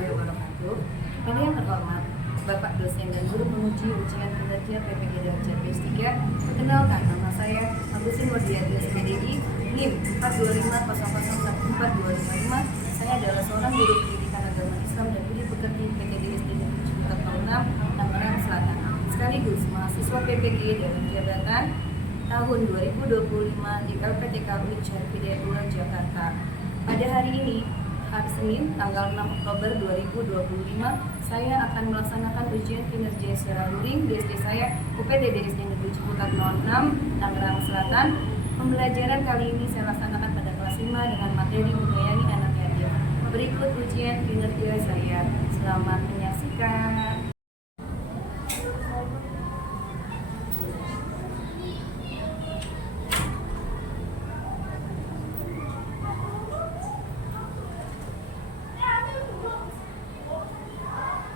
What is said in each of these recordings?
warahmatullahi wabarakatuh. Pada yang terhormat, Bapak dosen dan guru penguji ujian kinerja PPG Darjat B3, perkenalkan nama saya Agusin Wardiati SPDI, NIM 425001425. Saya adalah seorang guru pendidikan agama Islam dan guru pekerti PPG SD Negeri Ciputat 06, Tangerang Selatan, sekaligus mahasiswa PPG dalam jabatan tahun 2025 di LPTK UIN Syarif Hidayatullah 2 Jakarta. Pada hari ini, hari Senin, tanggal 6 Oktober 2025, saya akan melaksanakan ujian kinerja secara luring di SD saya, UPTD SD Negeri Ciputat 06, Tangerang Selatan. Pembelajaran kali ini saya laksanakan pada kelas 5 dengan materi menyayangi anak yatim. Berikut ujian kinerja saya. Selamat menyaksikan.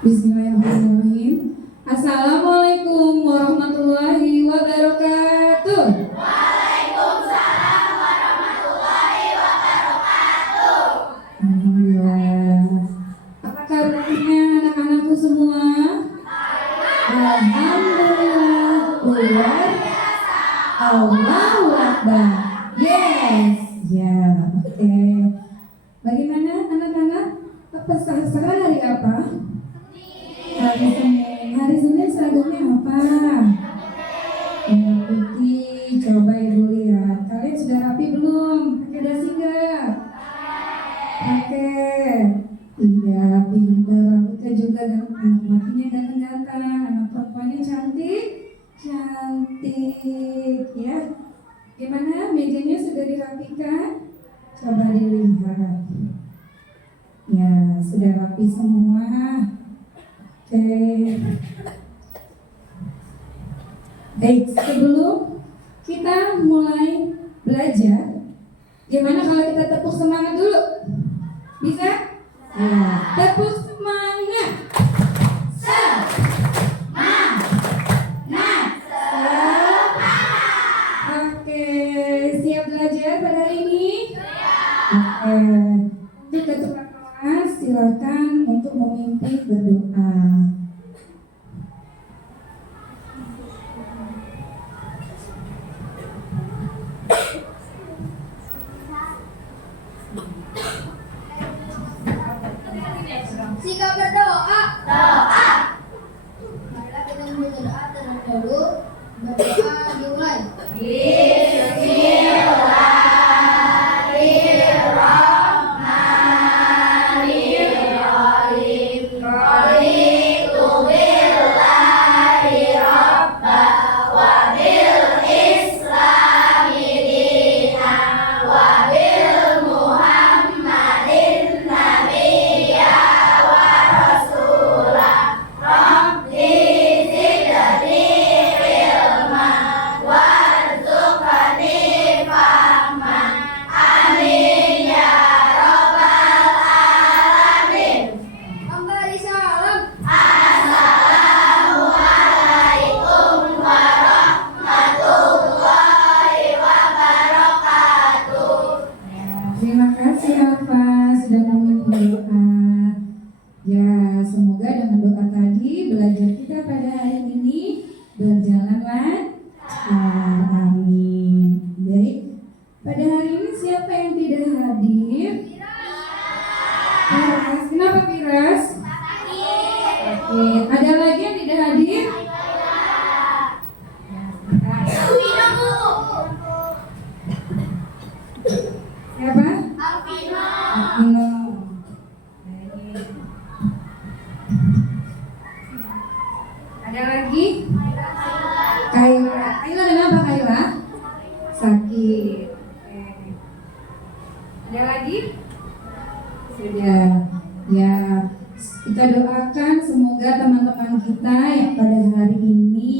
Bismillahirrahmanirrahim. Assalamualaikum warahmatullahi wabarakatuh. Waalaikumsalam warahmatullahi wabarakatuh. Alhamdulillah. Apa kabarnya anak-anakku semua? Alhamdulillah. Luar biasa. Allahu Akbar. Yes. Ya, oke. Bagaimana anak-anak? Sekarang hari apa? Hari Senin. Hari Senin seragamnya apa? Warna putih. Coba ibu lihat. Kalian sudah rapi belum? Pakai dasi nggak? Pakai. Iya, pintar. Rambutnya juga dan anak lakinya ganteng-ganteng. Anak perempuannya cantik. Cantik. Ya. Gimana? Mejanya sudah dirapikan? Coba dilihat. Ya, sudah rapi semua. Oke. Baik, sebelum kita mulai belajar, gimana kalau kita tepuk semangat dulu? Bisa? Ya, tepuk semangat. Oke, siap belajar pada hari ini? Oke. Untuk ketua kelas, silakan untuk memimpin berdoa. Sikap berdoa. Doa. Marilah kita berdoa terlebih dahulu. Berdoa dimulai. Memberi salam. Assalamualaikum warahmatullahi wabarakatuh. Terima kasih Alfa sudah memimpin doa. Ya, semoga dengan doa tadi belajar kita pada hari ini berjalan lancar. Amin. Baik. Pada hari ini siapa yang tidak hadir? Firas. Kenapa Firas? Oke. Ada lagi yang tidak hadir? Siapa? Alvino. Baik. Ada lagi? Kaila. Kaila kenapa Kaila? Sakit. Oke. Ada lagi? Sudah. Ya, kita doakan semoga teman-teman kita yang pada hari ini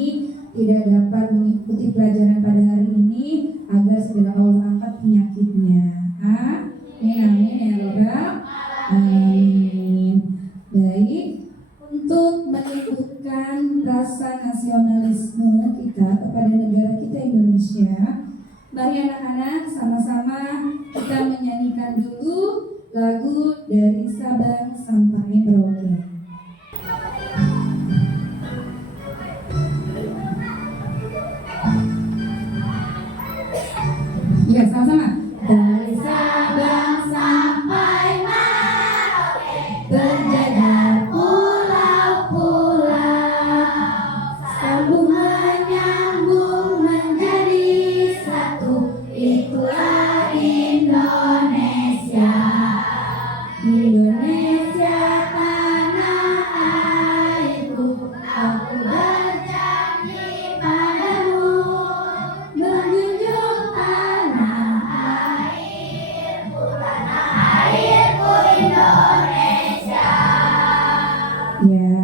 tidak dapat mengikuti pelajaran pada hari ini agar segera Allah angkat penyakitnya. Amin, amin ya Rabbal alamin. Baik, untuk menumbuhkan rasa nasionalisme kita kepada negara kita Indonesia, mari anak-anak sama-sama kita menyanyikan dulu lagu dari Sabang sampai Merauke. Ya, sama-sama. Dari Sabang sampai Merauke, berjajar pulau-pulau, sambung menyambung menjadi satu, itulah Indonesia. Indonesia tanah airku, aku berjanji padamu, menjunjung tanah airku Indonesia. Ya.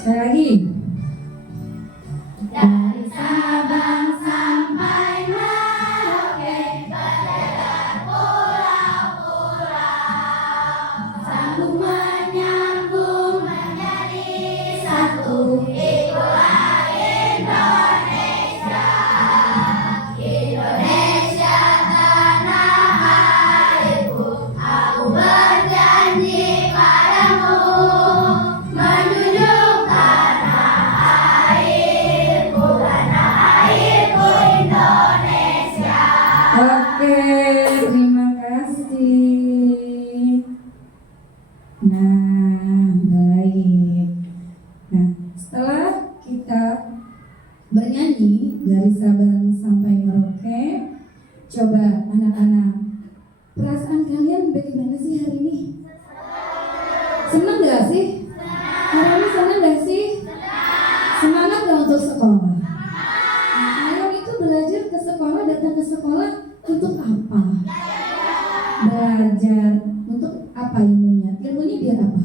Sekali lagi. Dari Sabang sampai Merauke, berjalan pulau-pulau, sambung menyambung menjadi satu, itulah Indonesia. Indonesia tanah airku, aku berjanji padamu, menjunjung tanah airku Indonesia. Oke, terima kasih. Nah, baik. Nah, setelah kita bernyanyi dari Sabang sampai Merauke, coba anak-anak, perasaan kalian bagaimana sih hari ini? Senang gak sih? Hari ini senang gak sih? Semangat gak untuk sekolah? Nah, kalian itu belajar ke sekolah, datang ke sekolah untuk apa? Belajar untuk apa ilmunya? Ilmunya biar apa?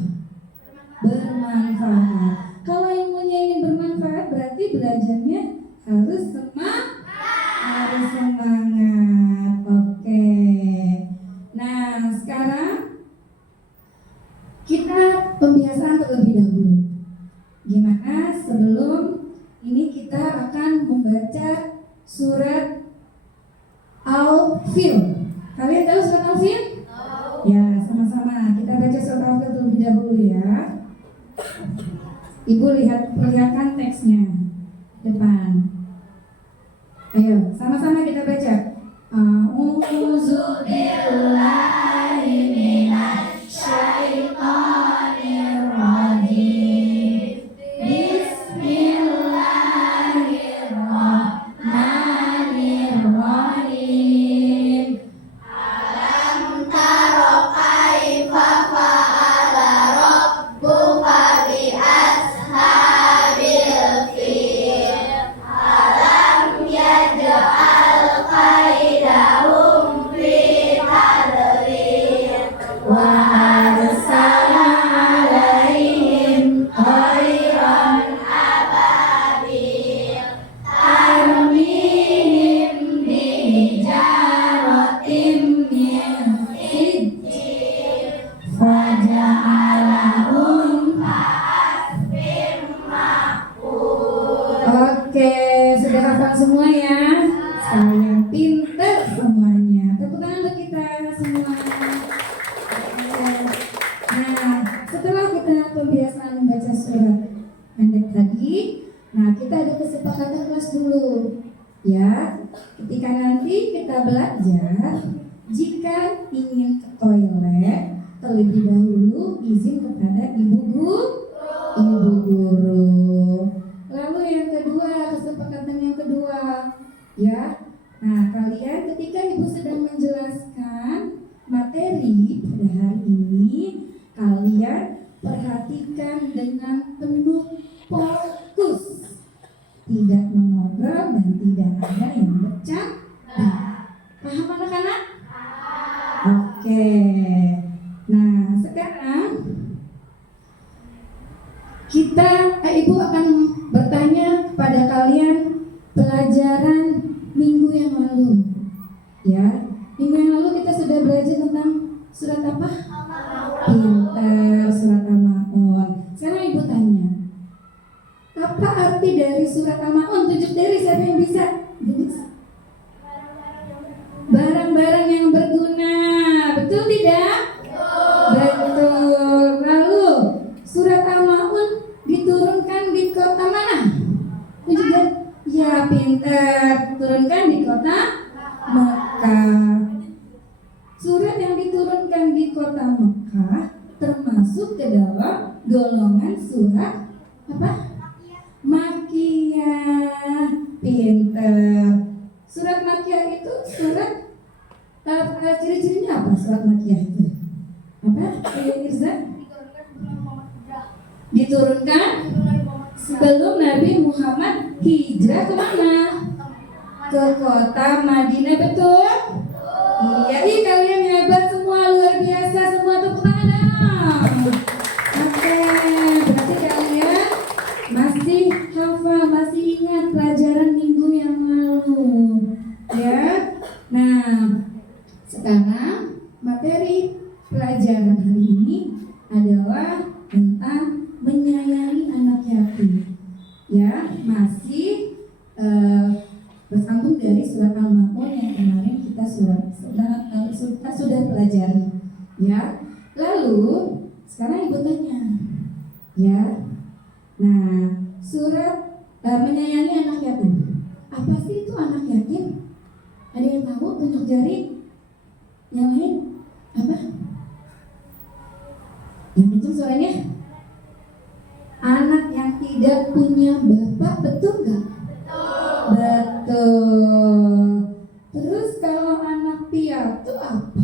Bermanfaat. Kalau ilmunya ini bermanfaat, berarti belajarnya harus semangat. Oke. Nah, sekarang kita pembiasaan terlebih dahulu. Gimana sebelum ini kita akan membaca surat Al-Fil. Kalian tahu surat Al-Fil? Ya, sama-sama. Kita baca surat Al-Fil terlebih dahulu ya. Ibu perlihatkan teksnya depan. Ayo, sama-sama kita baca. A'udzu billahi minasy syaithanir rajim. Bismillahirrahmanirrahim. Alam taro kaifa fa'ala rabbuka bi ashabil fil. Alam yaj'al kaidahum fi tadlil wa arsala alaihim tayran ababil tarmihim bihijaratin min sijil faja'alahum ka'asfin ma'kul. Oke, sudah hafal semua ya? Kalian pinter semuanya. Tepuk tangan untuk kita semua. Nah, setelah kita pembiasaan membaca surat pendek tadi, nah kita ada kesepakatan kelas dulu, ya. Ketika nanti kita belajar, jika ingin ke toilet, terlebih dahulu izin kepada ibu guru. Lalu yang kedua, kesepakatan yang kedua, ya. Nah, kalian ketika ibu sedang menjelaskan materi pada hari ini, kalian perhatikan dengan penuh fokus, tidak mengobrol dan tidak ada yang bercanda. Paham anak-anak? Oke. Nah, sekarang ibu akan bertanya kepada kalian pelajaran minggu yang lalu. Ya, minggu yang lalu kita sudah belajar tentang surat apa? Pintar, surat Al-Ma'un. Sekarang ibu tanya, apa arti dari surat Al-Ma'un? Tunjuk dari siapa yang bisa? Barang-barang pintar. Turunkan di kota Mekah. Surat yang diturunkan di kota Mekah termasuk ke dalam golongan surat apa? Makkiyah. Pintar. Surat Makkiyah itu surat ciri-cirinya apa? Surat Makkiyah itu apa? Irza? Diturunkan sebelum Nabi Muhammad hijrah kemana? Ke kota Madinah, betul? Iya, kalian hebat semua, luar biasa semua, tepuk tangan. Oke, berarti kalian masih hafal, masih ingat pelajaran minggu yang lalu, ya. Nah, sekarang materi pelajaran hari ini adalah tentang menyayangi anak yatim. Ya, masih bersambung dari surat Al-Maun yang kemarin kita sudah pelajari. Ya, lalu sekarang ibu tanya, ya. Nah, surat menyayangi anak yatim. Apa sih itu anak yatim? Ada yang tahu? Tunjuk jari. Yang lain apa? Yang kencang suaranya. Anak yang tidak punya bapak, betul nggak? Betul. Terus kalau anak piatu apa?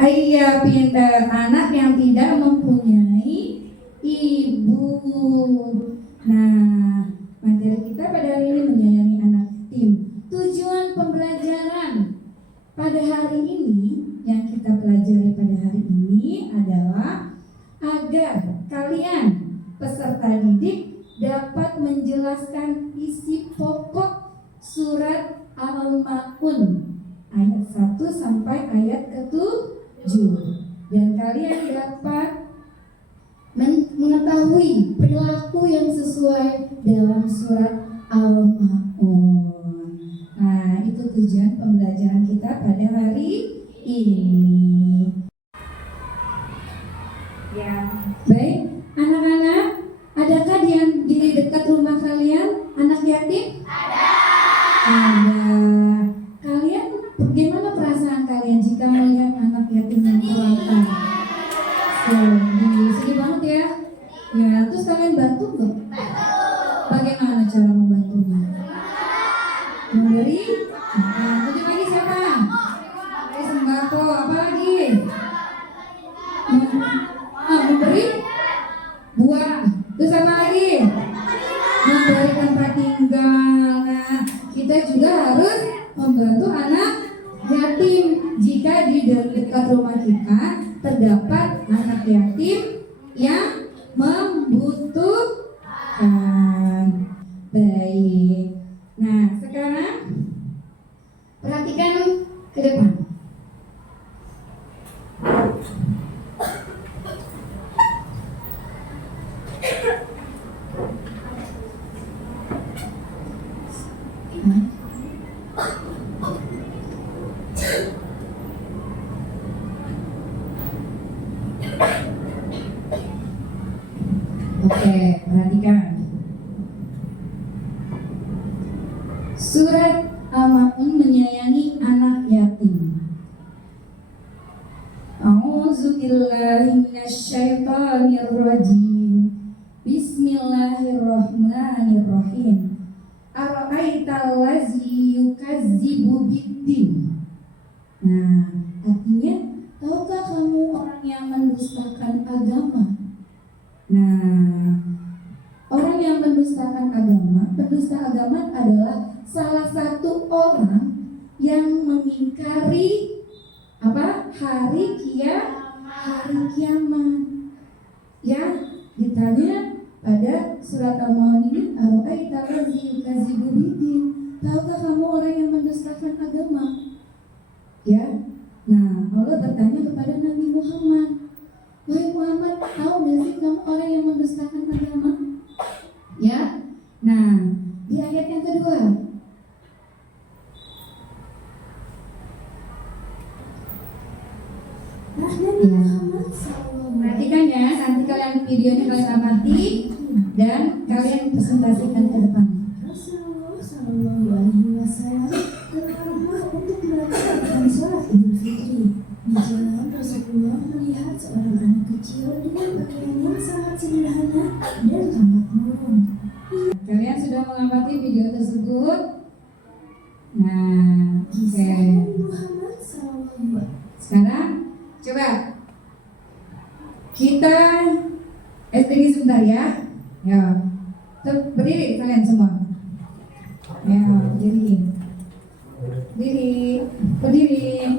Iya, pintar. Anak yang tidak mempunyai ibu. Nah, materi kita pada hari ini menyayangi anak yatim. Tujuan pembelajaran pada hari ini yang kita pelajari pada hari ini adalah agar kalian peserta didik dapat menjelaskan isi pokok surat Al-Maun ayat 1 sampai ayat ke-7, dan kalian dapat mengetahui perilaku yang sesuai dalam surat Al-Maun. Nah, itu tujuan pembelajaran kita pada hari ini. Ya, baik, anak-anak, adakah di dekat rumah kalian anak yatim? Ada. Kalian, bagaimana perasaan kalian jika melihat anak yatim yang terlantar? Sedih banget ya. Ya, terus kalian bantu nggak? Bagaimana cara membantunya? Memberi? Nah, tunjuk lagi siapa? Sembako, apa lagi? Memberi buah. Terus apa lagi? Memberi tempat tinggal. Nah, kita juga harus membantu anak yatim jika di dekat rumah kita terdapat anak yatim yang membutuhkan. Baik. Nah, sekarang perhatikan ke depan. Oke, perhatikan. Surat Al-Maun menyayangi anak yatim. A'udzubillahi minasyaitonirrajim. Bismillahirrahmanirrahim. Ara'aital ladzi yukazzibu biddin. Nah, artinya, tahukah kamu orang yang mendustakan agama? Nah, orang yang mendustakan agama, pendusta agama adalah salah satu orang yang mengingkari apa? Hari kiamat. Ya, ditanya pada surat Al-Maun ini, ara'aital ladzi yukazzibu biddin. Tahukah kamu orang yang mendustakan agama? Ya. Nah, Allah bertanya kepada Nabi Muhammad, wahai Muhammad, tahu gak sih kamu orang yang mendustakan agama? Ya. Nah, di ayat yang kedua, ya, perhatikan ya, nanti kalian videonya kalian amati. Dan kalian presentasikan ke depan. Rasulullah Shallallahu Alaihi Wasallam terkenal untuk melaksanakan sholat Idul Fitri. Di jalan Rasulullah melihat seorang anak kecil dengan pakaian yang sangat sederhana dan tampak murung. Kalian sudah mengamati video tersebut? Nah, oke. Kisah Muhammad Sallallahu. Sekarang coba kita SPG sebentar ya. Ya, berdiri kalian semua. Ya, berdiri. Berdiri.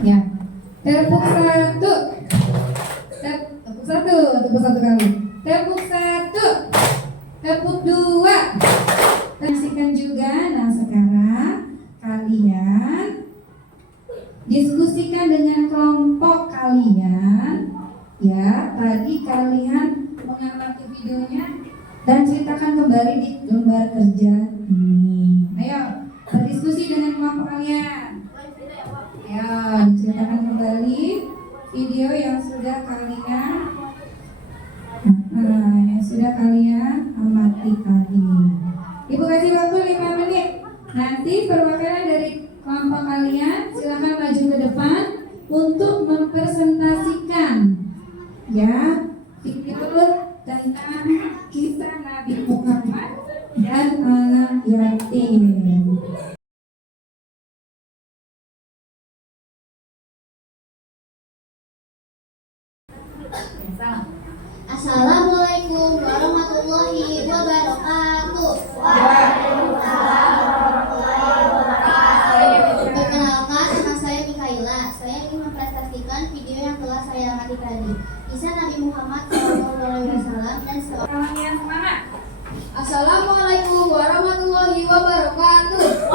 Ya, tepuk satu. Tepuk satu kali. Tepuk satu. Tepuk dua. Saksikan juga. Nah, sekarang kalian diskusikan dengan kelompok kalian. Ya, tadi kalian mengamati videonya dan ceritakan kembali di lembar kerja ini. Ayo, berdiskusi dengan kelompok kalian. Ya, diceritakan kembali video yang sudah kalian amati tadi. Ibu kasih waktu 5 menit. Nanti perwakilan dari kelompok kalian silakan maju ke depan untuk mempresentasikan ya video tentang kisah Nabi Muhammad dan anak yatim. Assalamualaikum warahmatullahi wabarakatuh. Perkenalkan, nama saya Mikaila. Saya ingin mempresentasikan video yang telah saya amati tadi. Kisah Nabi Muhammad SAW dan Kawan yang semangat. Assalamualaikum warahmatullahi wabarakatuh.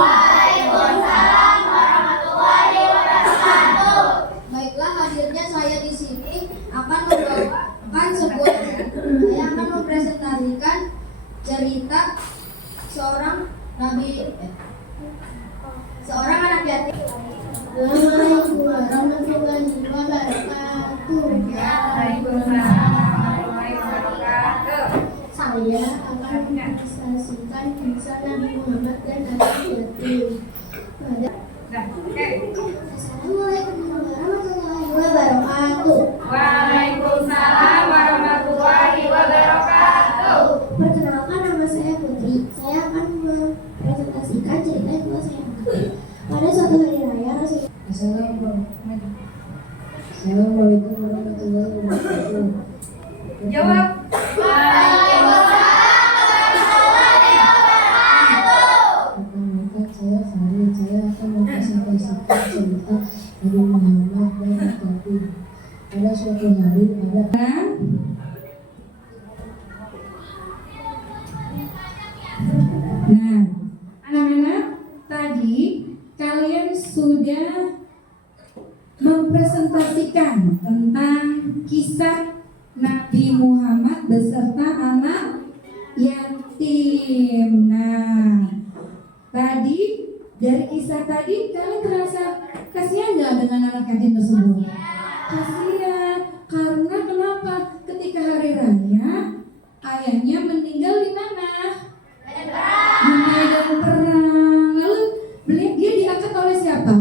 Baiklah, hadirnya saya di sini akan membawakan saya akan mempresentasikan cerita seorang anak yatim. Assalamualaikum warahmatullahi wabarakatuh. Saya akan mempresentasikan kisah Nabi Muhammad dan anak yatim. Assalamualaikum warahmatullahi wabarakatuh. Waalaikumsalam warahmatullahi wabarakatuh. Perkenalkan, nama saya Putri. Saya akan mempresentasikan cerita yang telah saya amati. Pada suatu hari raya Rasulullah. Assalamualaikum warahmatullahi wabarakatuh. Jawab. Perkenalkan, saya Farid. Saya akan mempresentasikan cerita Nabi Muhammad dan anak yatim. Pada suatu hari Nah, anak-anak, tadi kalian sudah mempresentasikan tentang kisah Nabi Muhammad beserta anak yatim. Nah, tadi dari kisah tadi kalian terasa kasihan nggak dengan anak yatim tersebut? Kasihan, karena kenapa? Ketika hari raya ayahnya meninggal di mana? Di medan perang. Lalu dia diangkat oleh siapa?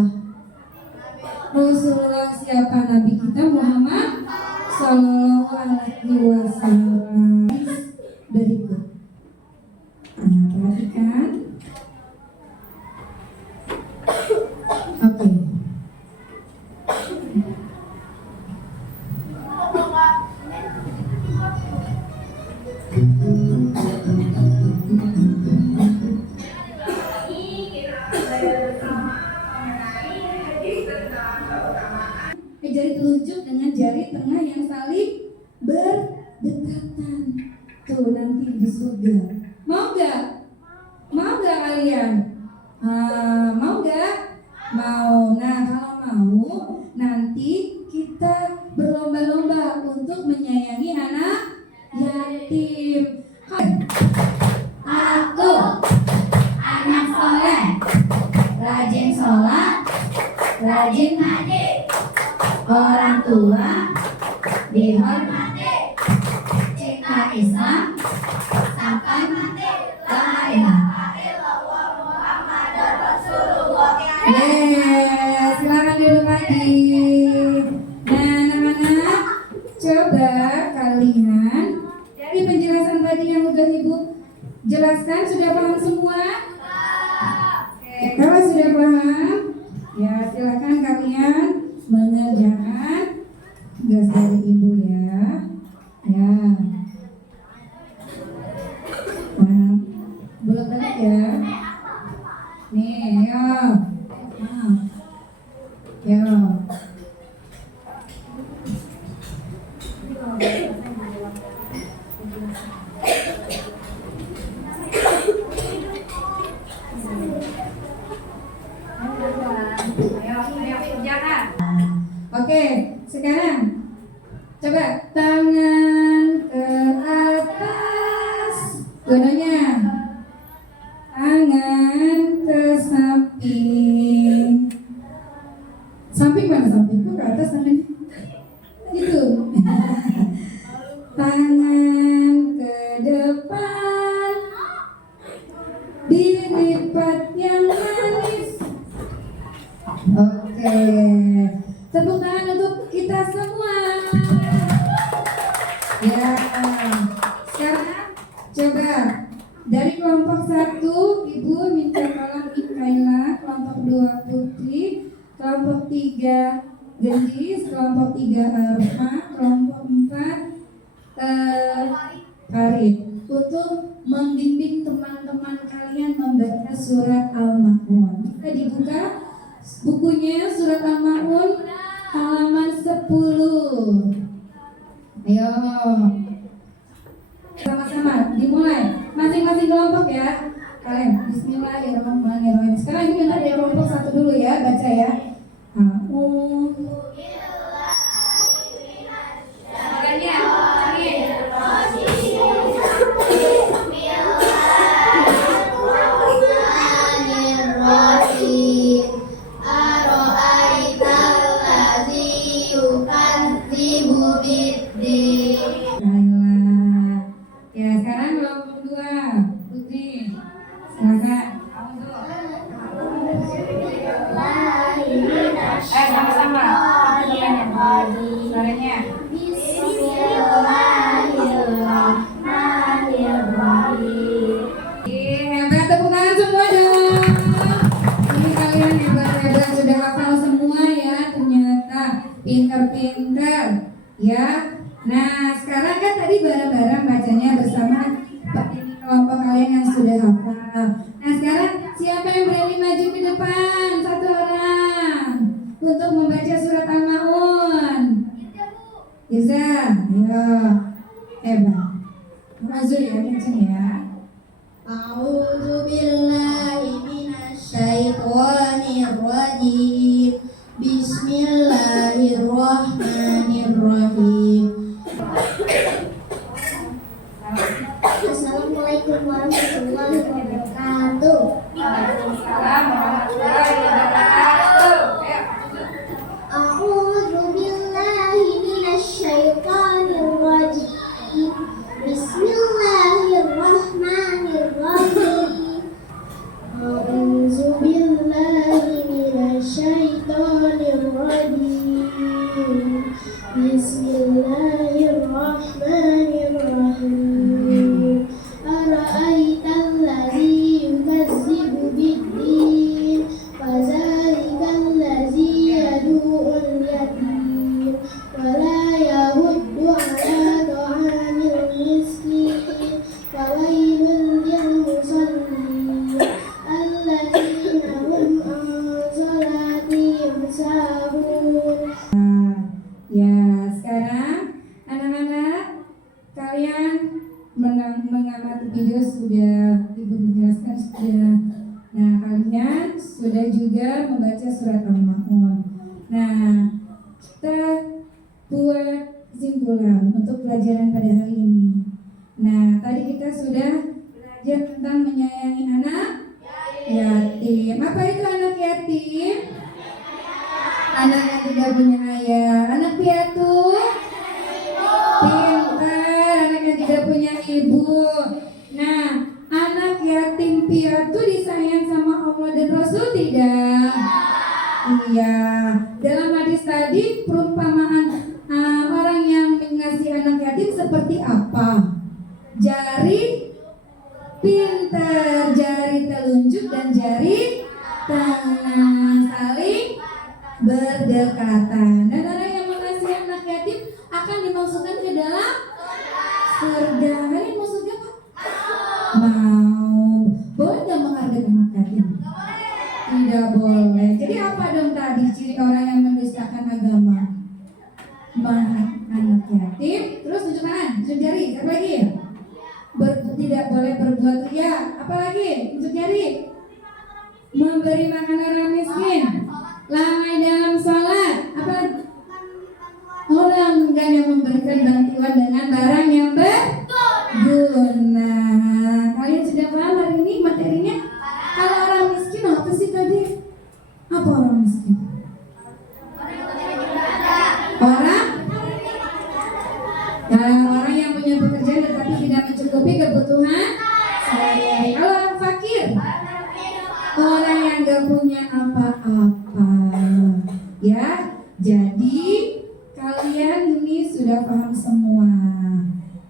Rasulullah siapa? Nabi kita Muhammad Sallallahu Alaihi Wasallam. Berikut, perhatikan. Oke. Jari telunjuk dengan jari tengah yang saling berdekatan. Tuh nanti di surga. Mau gak? Mau gak kalian? Mau gak? Mau. Nah, kalau mau, nanti kita berlomba-lomba untuk menyayangi anak yatim. Aku anak soleh, rajin sholat, rajin ngaji, orang tua dihormati. coba kalian dari penjelasan tadi yang udah Ibu jelaskan, sudah paham semua? Oke, kalau sudah paham, ya silakan kalian mengerjakan tugas dari Ibu ya. Ya. Nah, bolak-balik ya. Nih, ayo. Nah. Yo. Oke, sekarang coba tangan ke atas, dua-duanya. Tangan ke samping. Samping mana samping? Kok ke atas tangannya? Gitu. Tangan ke depan. Dilipat yang manis. Oke. Tepuk tangan untuk kita semua. Ya. Sekarang coba dari kelompok 1 Ibu minta tolong Mikaela, kelompok 2 Putri, kelompok 3 Gendis, kelompok 3 Arma, kelompok 4 Farid untuk membimbing teman-teman kalian membaca surat Al-Ma'un. Kita dibuka bukunya surat Al-Ma'un halaman 10. Ayo. Sama-sama dimulai. Masing-masing kelompok ya. Kalian bismillahirrahmanirrahim. Sekarang ini dari kelompok 1 dulu ya, baca ya. Ya, sekarang kelompok 2 Putri. Silakan. Sama-sama. Suaranya. Hebat, tepuk tangan semua dong. Ini kalian hebat-hebat, sudah hafal semua ya. Ternyata pintar-pintar ya. Nah, sekarang kan tadi bareng-bareng bacanya bersama kelompok kalian yang sudah hafal. Nah, sekarang siapa yang berani maju ke depan? 1 orang untuk membaca surat Al-Ma'un. Iza, ya, hebat. Maju ya, kenceng ya. A'udzu billahi minasyaitonir rajim. Bismillahirrahmanirrahim. Assalamualaikum warahmatullahi wabarakatuh. Waalaikumsalam warahmatullahi wabarakatuh. A'udzu billahi minasyaitonir rajim. Bismillahirrahmanirrahim. A'udzu billahi minasyaitonir rajim. Bismillahirrahmanirrahim. Ara'aital ladzi yukazzibu bid-din, fadzalikal ladzi yad'ul yatim, wa la yahuddu 'ala ta'amil miskin, fawailul lil musallin, alladzina hum 'an salatihim sahun. Ya, sekarang anak-anak kalian mengamati video sudah Ibu menjelaskan sudah. Nah, kalian sudah juga membaca surat Al-Ma'un. Nah, kita buat kesimpulan untuk pelajaran pada hari ini. Nah, tadi kita sudah belajar tentang menyayangi anak yatim. Apa itu anak yatim? Anak yang tidak punya ayah, anak piatu, pintar, anak yang tidak punya ibu. Nah, anak yatim piatu disayang sama Allah dan Rasul tidak? Iya. Dalam hadis tadi perumpamaan orang yang dimasukkan ke dalam surga. Kalian mau surga Pak? Mau. Boleh nggak menghargai anak yatim? Tidak boleh. Jadi apa dong tadi ciri orang yang mendustakan agama? Anak yatim. Terus tunjuk tangan, tunjuk jari. Apa lagi? Tidak boleh berbuat ria. Apa lagi? Tunjuk jari. Memberi makan orang miskin. Lalai dalam sholat. Apa? Orang yang memberikan bantuan dengan barang yang berguna. Kalian sudah paham hari ini materinya? Kalau orang miskin apa sih tadi? Apa orang miskin? Orang yang punya pekerjaan tetapi tidak mencukupi kebutuhan sehari-hari. Kalau orang fakir, orang yang gak punya apa-apa. Ya, jadi kalian ini sudah paham semua.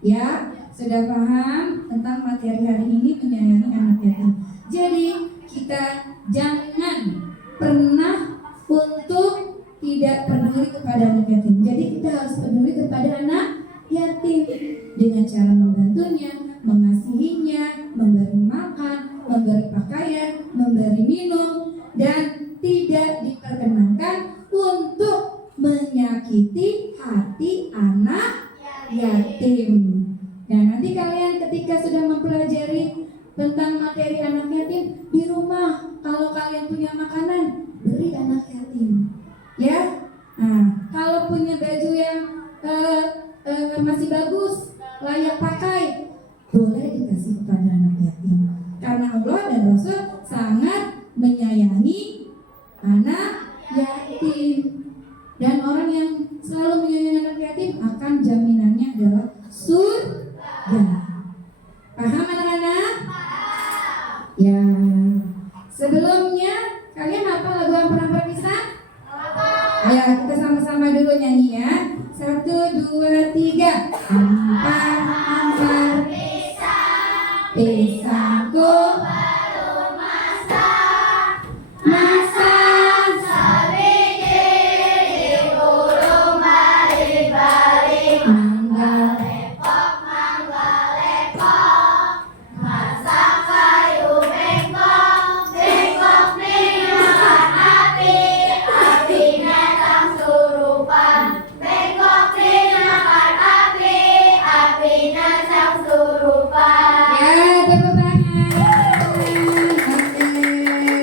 Ya, sudah paham tentang materi hari ini menyayangi anak yatim. Jadi kita jangan pernah untuk tidak peduli kepada anak yatim. Jadi kita harus peduli kepada anak yatim dengan cara membantunya, mengasihinya, memberi makan, memberi pakaian, memberi minum, dan tidak diperkenankan untuk menyakiti hati anak yatim. Nah, nanti kalian ketika sudah mempelajari tentang materi anak yatim di rumah, kalau kalian punya makanan, beri anak yatim. Ya, nah, kalau punya baju yang masih bagus, layak pakai, boleh dikasih kepada anak yatim. Karena Allah dan Rasul sangat menyayangi anak yatim. Dan orang yang selalu menyayangi anak yatim akan jaminannya adalah surga. Paham anak-anak? Ya. Sebelumnya kalian hafal lagu Ampar Ampar Pisang? Ayo kita sama-sama dulu nyanyi ya. 1, 2, 3. Ampar ampar pisangku belum masak, masak sebiji di burung balik-balik. Mangga lepok, masak sayur bengkok, bengkok dimakan api, apinya sang surupan. Bengkok dimakan api, apinya sang surupan. Ya, tepuk tangan. Oke,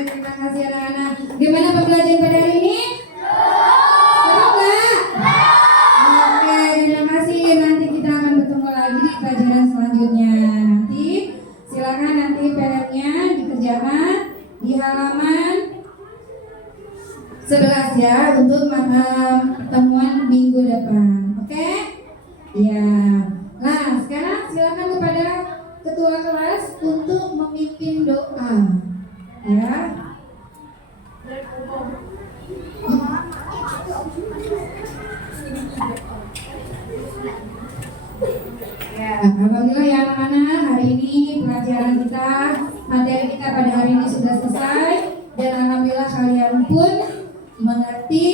terima kasih anak-anak. Gimana pembelajaran pada hari ini? Seru nggak? Oke, terima kasih. Nanti kita akan bertemu lagi di pelajaran selanjutnya. Nanti silakan nanti PR-nya dikerjakan di halaman 11 ya untuk pertemuan minggu depan. Oke? Ya. Nah, sekarang silakan kepada ketua kelas untuk memimpin doa. Ya. Ya, alhamdulillah ya anak-anak, hari ini pelajaran kita, materi kita pada hari ini sudah selesai. Dan alhamdulillah kalian pun mengerti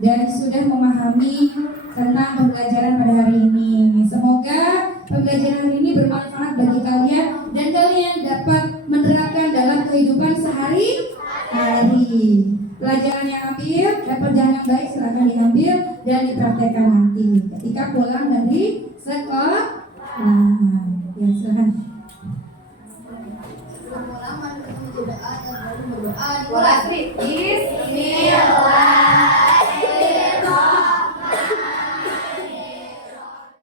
dan sudah memahami tentang pembelajaran pada hari ini. Semoga pembelajaran hari ini bermanfaat bagi kalian dan kalian dapat menerapkan dalam kehidupan sehari-hari. Pelajaran yang ambil, pelajaran yang baik silakan diambil dan dipraktekkan nanti ketika pulang dari sekolah. Nah, ya silakan. Lama-lama ketemu doa dan baru berdoa. Bola Sri,